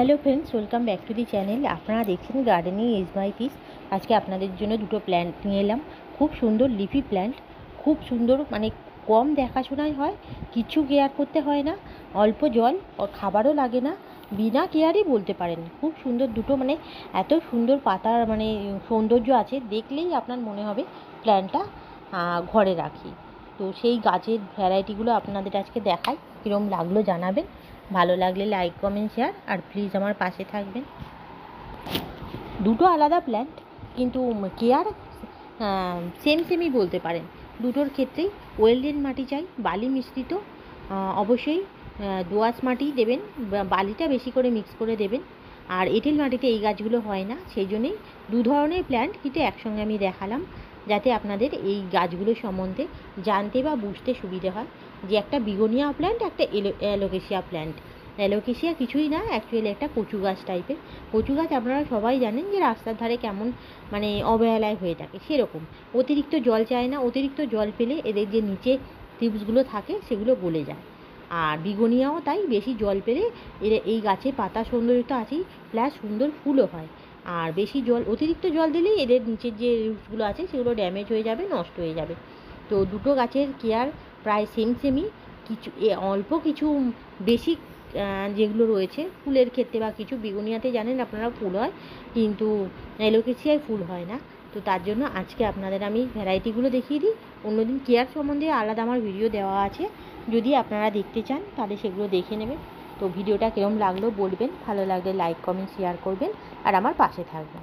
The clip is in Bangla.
Hello friends, welcome back to the channel. আপনারা দেখছেন গার্ডেনিং ইজ মাই পিস। আজকে আপনাদের জন্য দুটো প্ল্যান্ট নিয়ে এলাম। খুব সুন্দর লিফি প্ল্যান্ট, খুব সুন্দর, মানে কম দেখাশোনায় হয়, কিছু কেয়ার করতে হয় না, অল্প জল ও খাবারও লাগে না, বিনা কেয়ারই বলতে পারেন। খুব সুন্দর দুটো, মানে এত সুন্দর পাতার মানে সৌন্দর্য আছে, দেখলেই আপনার মনে হবে প্ল্যান্টটা ঘরে রাখি। তো সেই গাছের ভ্যারাইটিগুলো আপনাদের আজকে দেখাই, কীরকম লাগলো জানাবেন। ভালো লাগলে লাইক, কমেন্ট, শেয়ার, আর প্লিজ আমার পাশে থাকবেন। দুটো আলাদা প্ল্যান্ট, কিন্তু কেয়ার সেমই বলতে পারেন। দুটোর ক্ষেত্রেই ওয়েলডেন মাটি চাই, বালি মিশ্রিত, অবশ্যই দোআঁশ মাটি দেবেন, বালিটা বেশি করে মিক্স করে দেবেন। আর এঁটেল মাটিতে এই গাছগুলো হয় না, সেই জন্যেই দু ধরনের প্ল্যান্ট কিন্তু একসঙ্গে আমি দেখালাম, যাতে আপনাদের এই গাছগুলো সম্বন্ধে জানতে বা বুঝতে সুবিধে হয় যে একটা বিগোনিয়া প্ল্যান্ট, একটা অ্যালোকেশিয়া প্ল্যান্ট। অ্যালোকেশিয়া কিছুই না, অ্যাকচুয়ালি একটা কচু গাছ টাইপের। কচু গাছ আপনারা সবাই জানেন যে রাস্তার ধারে কেমন মানে অবহেলায় হয়ে থাকে, সেরকম। অতিরিক্ত জল চায় না, অতিরিক্ত জল পেলে এদের যে নিচে টিপসগুলো থাকে সেগুলো গলে যায়। আর বিগোনিয়াও তাই, বেশি জল পেলে এর এই গাছে পাতা সৌন্দর্য তো আছেই, প্লাস সুন্দর ফুলও হয়। আর বেশি জল, অতিরিক্ত জল দিলেই এদের নিচের যে রুটসগুলো আছে সেগুলো ড্যামেজ হয়ে যাবে, নষ্ট হয়ে যাবে। তো দুটো গাছের কেয়ার প্রায় সেমই। কিছু অল্প কিছু বেশি যেগুলো রয়েছে ফুলের ক্ষেত্রে, বা কিছু বিগোনিয়াতে জানেন আপনারা ফুল হয়, কিন্তু অ্যালোকেশিয়ায় ফুল হয় না। তো তার জন্য আজকে আপনাদের আমি ভ্যারাইটিগুলো দেখিয়ে দিই। অন্যদিন কেয়ার সম্বন্ধে আলাদা আমার ভিডিও দেওয়া আছে, যদি আপনারা দেখতে চান তাহলে সেগুলো দেখে নেবেন। তো ভিডিওটা কীরকম লাগলো বলবেন, ভালো লাগলে লাইক, কমেন্ট, শেয়ার করবেন, আর আমার পাশে থাকবেন।